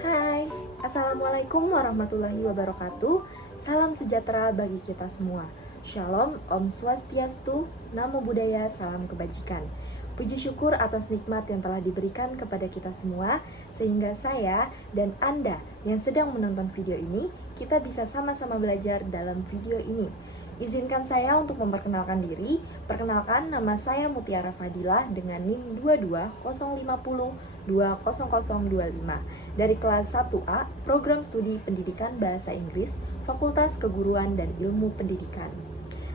Hai, Assalamualaikum warahmatullahi wabarakatuh. Salam sejahtera bagi kita semua. Shalom, Om Swastiastu, Namo Buddhaya, salam kebajikan. Puji syukur atas nikmat yang telah diberikan kepada kita semua, sehingga saya dan Anda yang sedang menonton video ini, kita bisa sama-sama belajar dalam video ini. Izinkan saya untuk memperkenalkan diri. Perkenalkan, nama saya Mutiara Fadilah dengan NIM 22050200025 dari kelas 1A Program Studi Pendidikan Bahasa Inggris Fakultas Keguruan dan Ilmu Pendidikan.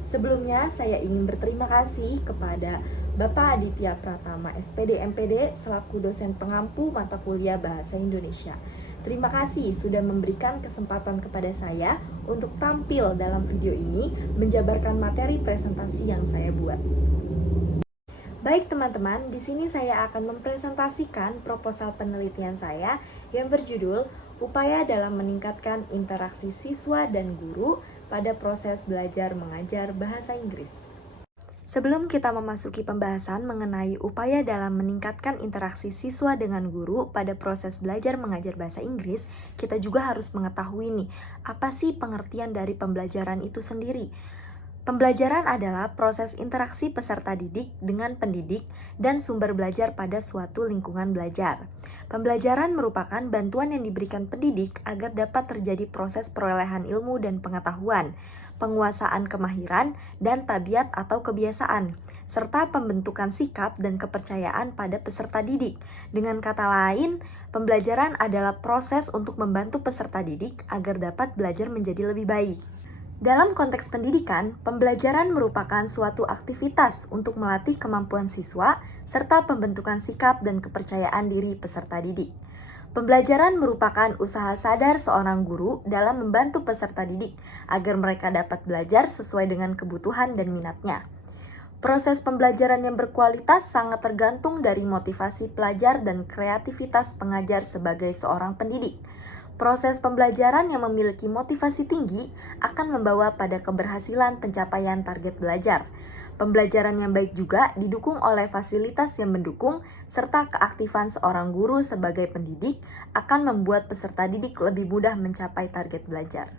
Sebelumnya, saya ingin berterima kasih kepada Bapak Aditya Pratama SPD MPD selaku dosen pengampu mata kuliah Bahasa Indonesia. Terima kasih sudah memberikan kesempatan kepada saya untuk tampil dalam video ini menjabarkan materi presentasi yang saya buat. Baik teman-teman, di sini saya akan mempresentasikan proposal penelitian saya yang berjudul Upaya dalam meningkatkan interaksi siswa dan guru pada proses belajar mengajar bahasa Inggris. Sebelum kita memasuki pembahasan mengenai upaya dalam meningkatkan interaksi siswa dengan guru pada proses belajar mengajar bahasa Inggris, kita juga harus mengetahui nih, apa sih pengertian dari pembelajaran itu sendiri? Pembelajaran adalah proses interaksi peserta didik dengan pendidik dan sumber belajar pada suatu lingkungan belajar. Pembelajaran merupakan bantuan yang diberikan pendidik agar dapat terjadi proses perolehan ilmu dan pengetahuan, penguasaan kemahiran dan tabiat atau kebiasaan, serta pembentukan sikap dan kepercayaan pada peserta didik. Dengan kata lain, pembelajaran adalah proses untuk membantu peserta didik agar dapat belajar menjadi lebih baik. Dalam konteks pendidikan, pembelajaran merupakan suatu aktivitas untuk melatih kemampuan siswa serta pembentukan sikap dan kepercayaan diri peserta didik. Pembelajaran merupakan usaha sadar seorang guru dalam membantu peserta didik agar mereka dapat belajar sesuai dengan kebutuhan dan minatnya. Proses pembelajaran yang berkualitas sangat tergantung dari motivasi pelajar dan kreativitas pengajar sebagai seorang pendidik. Proses pembelajaran yang memiliki motivasi tinggi akan membawa pada keberhasilan pencapaian target belajar. Pembelajaran yang baik juga didukung oleh fasilitas yang mendukung, serta keaktifan seorang guru sebagai pendidik akan membuat peserta didik lebih mudah mencapai target belajar.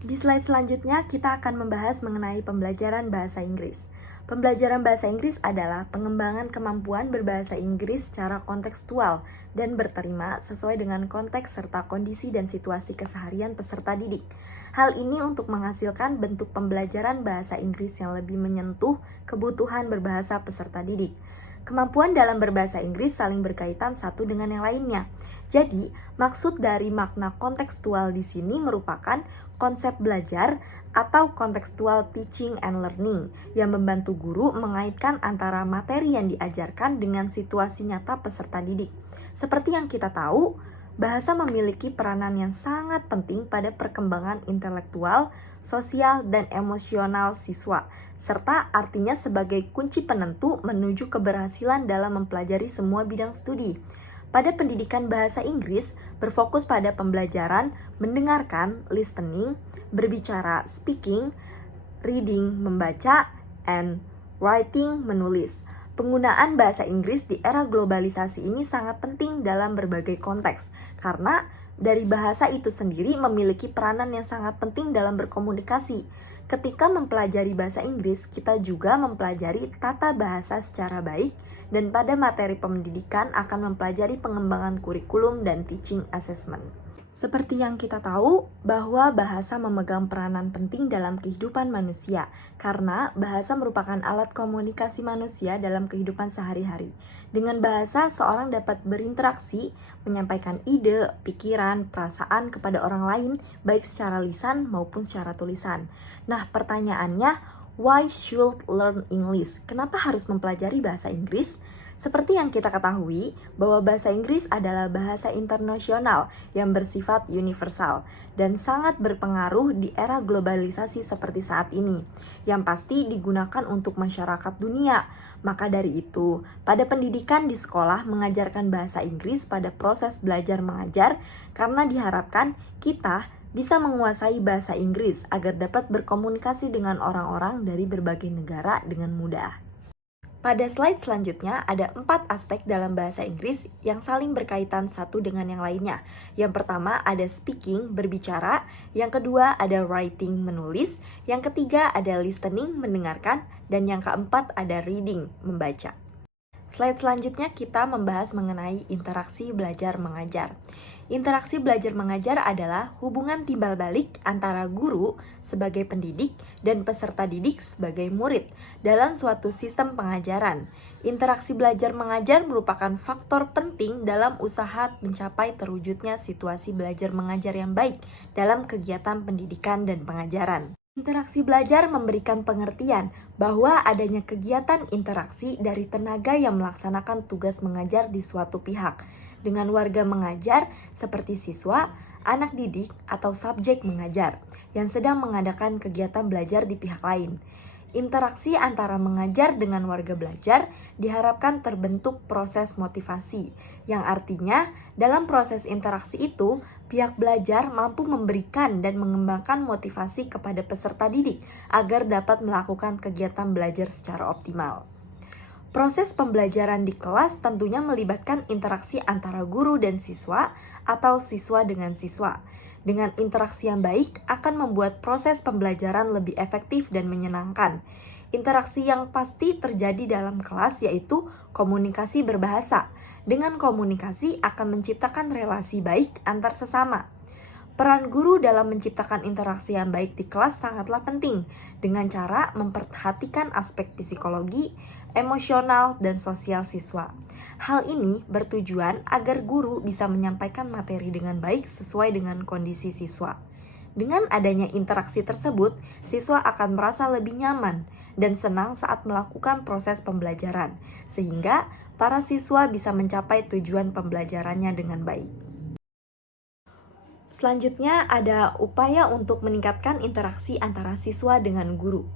Di slide selanjutnya, kita akan membahas mengenai pembelajaran bahasa Inggris. Pembelajaran bahasa Inggris adalah pengembangan kemampuan berbahasa Inggris secara kontekstual dan berterima sesuai dengan konteks serta kondisi dan situasi keseharian peserta didik. Hal ini untuk menghasilkan bentuk pembelajaran bahasa Inggris yang lebih menyentuh kebutuhan berbahasa peserta didik. Kemampuan dalam berbahasa Inggris saling berkaitan satu dengan yang lainnya. Jadi, maksud dari makna kontekstual di sini merupakan konsep belajar atau contextual teaching and learning yang membantu guru mengaitkan antara materi yang diajarkan dengan situasi nyata peserta didik. Seperti yang kita tahu, bahasa memiliki peranan yang sangat penting pada perkembangan intelektual, sosial, dan emosional siswa, serta artinya sebagai kunci penentu menuju keberhasilan dalam mempelajari semua bidang studi. Pada pendidikan bahasa Inggris, berfokus pada pembelajaran, mendengarkan, listening, berbicara, speaking, reading, membaca, and writing, menulis. Penggunaan bahasa Inggris di era globalisasi ini sangat penting dalam berbagai konteks, karena dari bahasa itu sendiri memiliki peranan yang sangat penting dalam berkomunikasi. Ketika mempelajari bahasa Inggris, kita juga mempelajari tata bahasa secara baik, dan pada materi pendidikan akan mempelajari pengembangan kurikulum dan teaching assessment. Seperti yang kita tahu, bahwa bahasa memegang peranan penting dalam kehidupan manusia, karena bahasa merupakan alat komunikasi manusia dalam kehidupan sehari-hari. Dengan bahasa, seorang dapat berinteraksi, menyampaikan ide, pikiran, perasaan kepada orang lain, baik secara lisan maupun secara tulisan. Nah, pertanyaannya, why should learn English? Kenapa harus mempelajari bahasa Inggris? Seperti yang kita ketahui, bahwa bahasa Inggris adalah bahasa internasional yang bersifat universal dan sangat berpengaruh di era globalisasi seperti saat ini, yang pasti digunakan untuk masyarakat dunia. Maka dari itu, pada pendidikan di sekolah mengajarkan bahasa Inggris pada proses belajar mengajar karena diharapkan kita bisa menguasai bahasa Inggris agar dapat berkomunikasi dengan orang-orang dari berbagai negara dengan mudah. Pada slide selanjutnya ada 4 aspek dalam bahasa Inggris yang saling berkaitan satu dengan yang lainnya. Yang pertama ada speaking, berbicara. Yang kedua ada writing, menulis. Yang ketiga ada listening, mendengarkan. Dan yang keempat ada reading, membaca. Slide selanjutnya kita membahas mengenai interaksi belajar mengajar. Interaksi belajar mengajar adalah hubungan timbal balik antara guru sebagai pendidik dan peserta didik sebagai murid dalam suatu sistem pengajaran. Interaksi belajar mengajar merupakan faktor penting dalam usaha mencapai terwujudnya situasi belajar mengajar yang baik dalam kegiatan pendidikan dan pengajaran. Interaksi belajar memberikan pengertian bahwa adanya kegiatan interaksi dari tenaga yang melaksanakan tugas mengajar di suatu pihak dengan warga mengajar seperti siswa, anak didik, atau subjek mengajar yang sedang mengadakan kegiatan belajar di pihak lain. Interaksi antara mengajar dengan warga belajar diharapkan terbentuk proses motivasi, yang artinya dalam proses interaksi itu, pihak belajar mampu memberikan dan mengembangkan motivasi kepada peserta didik agar dapat melakukan kegiatan belajar secara optimal. Proses pembelajaran di kelas tentunya melibatkan interaksi antara guru dan siswa atau siswa dengan siswa. Dengan interaksi yang baik akan membuat proses pembelajaran lebih efektif dan menyenangkan. Interaksi yang pasti terjadi dalam kelas yaitu komunikasi berbahasa. Dengan komunikasi akan menciptakan relasi baik antar sesama. Peran guru dalam menciptakan interaksi yang baik di kelas sangatlah penting dengan cara memperhatikan aspek psikologi, emosional, dan sosial siswa. Hal ini bertujuan agar guru bisa menyampaikan materi dengan baik sesuai dengan kondisi siswa. Dengan adanya interaksi tersebut, siswa akan merasa lebih nyaman dan senang saat melakukan proses pembelajaran, sehingga para siswa bisa mencapai tujuan pembelajarannya dengan baik. Selanjutnya ada upaya untuk meningkatkan interaksi antara siswa dengan guru.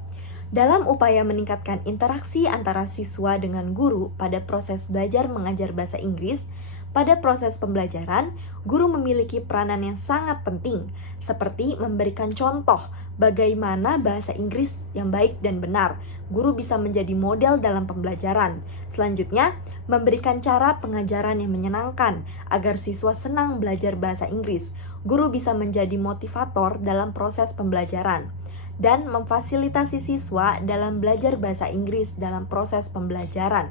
Dalam upaya meningkatkan interaksi antara siswa dengan guru pada proses belajar mengajar bahasa Inggris, pada proses pembelajaran, guru memiliki peranan yang sangat penting, seperti memberikan contoh bagaimana bahasa Inggris yang baik dan benar. Guru bisa menjadi model dalam pembelajaran. Selanjutnya, memberikan cara pengajaran yang menyenangkan agar siswa senang belajar bahasa Inggris. Guru bisa menjadi motivator dalam proses pembelajaran dan memfasilitasi siswa dalam belajar bahasa Inggris dalam proses pembelajaran.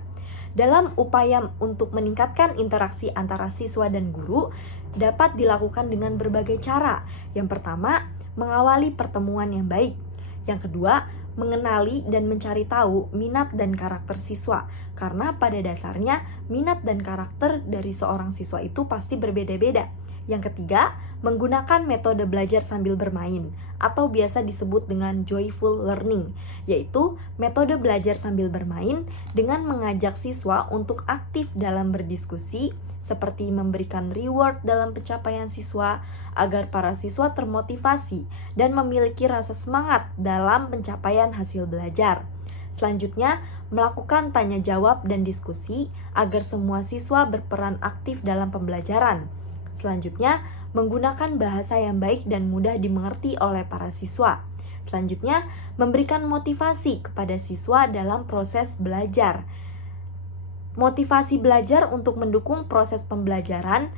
Dalam upaya untuk meningkatkan interaksi antara siswa dan guru dapat dilakukan dengan berbagai cara. Yang pertama, mengawali pertemuan yang baik. Yang kedua, mengenali dan mencari tahu minat dan karakter siswa. Karena pada dasarnya minat dan karakter dari seorang siswa itu pasti berbeda-beda. Yang ketiga, menggunakan metode belajar sambil bermain atau biasa disebut dengan joyful learning, yaitu metode belajar sambil bermain dengan mengajak siswa untuk aktif dalam berdiskusi, seperti memberikan reward dalam pencapaian siswa agar para siswa termotivasi dan memiliki rasa semangat dalam pencapaian hasil belajar. Selanjutnya, melakukan tanya jawab dan diskusi agar semua siswa berperan aktif dalam pembelajaran. Selanjutnya, menggunakan bahasa yang baik dan mudah dimengerti oleh para siswa. Selanjutnya, memberikan motivasi kepada siswa dalam proses belajar. Motivasi belajar untuk mendukung proses pembelajaran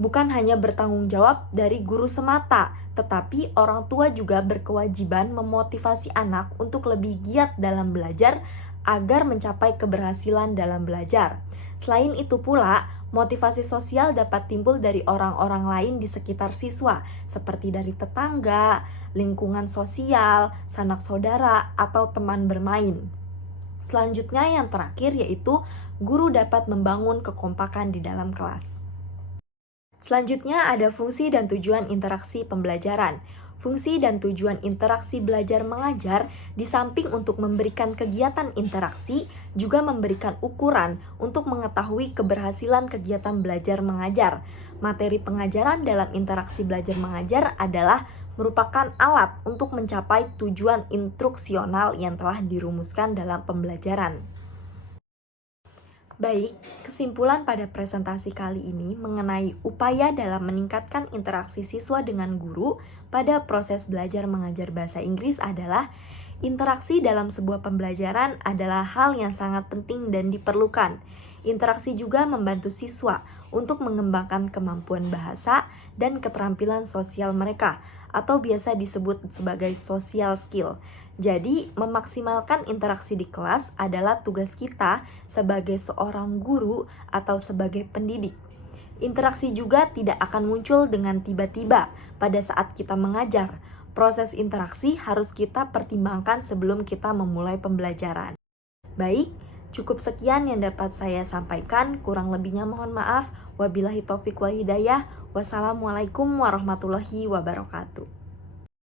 bukan hanya bertanggung jawab dari guru semata, tetapi orang tua juga berkewajiban memotivasi anak untuk lebih giat dalam belajar agar mencapai keberhasilan dalam belajar. Selain itu pula, motivasi sosial dapat timbul dari orang-orang lain di sekitar siswa, seperti dari tetangga, lingkungan sosial, sanak saudara, atau teman bermain. Selanjutnya yang terakhir yaitu guru dapat membangun kekompakan di dalam kelas. Selanjutnya ada fungsi dan tujuan interaksi pembelajaran. Fungsi dan tujuan interaksi belajar mengajar di samping untuk memberikan kegiatan interaksi juga memberikan ukuran untuk mengetahui keberhasilan kegiatan belajar mengajar. Materi pengajaran dalam interaksi belajar mengajar adalah merupakan alat untuk mencapai tujuan instruksional yang telah dirumuskan dalam pembelajaran. Baik, kesimpulan pada presentasi kali ini mengenai upaya dalam meningkatkan interaksi siswa dengan guru pada proses belajar mengajar bahasa Inggris adalah Interaksi dalam sebuah pembelajaran adalah hal yang sangat penting dan diperlukan. Interaksi juga membantu siswa untuk mengembangkan kemampuan bahasa dan keterampilan sosial mereka, atau biasa disebut sebagai social skill. Jadi, memaksimalkan interaksi di kelas adalah tugas kita sebagai seorang guru atau sebagai pendidik. Interaksi juga tidak akan muncul dengan tiba-tiba pada saat kita mengajar. Proses interaksi harus kita pertimbangkan sebelum kita memulai pembelajaran. Baik, cukup sekian yang dapat saya sampaikan. Kurang lebihnya mohon maaf. Wabillahi taufiq wal hidayah. Wassalamualaikum warahmatullahi wabarakatuh.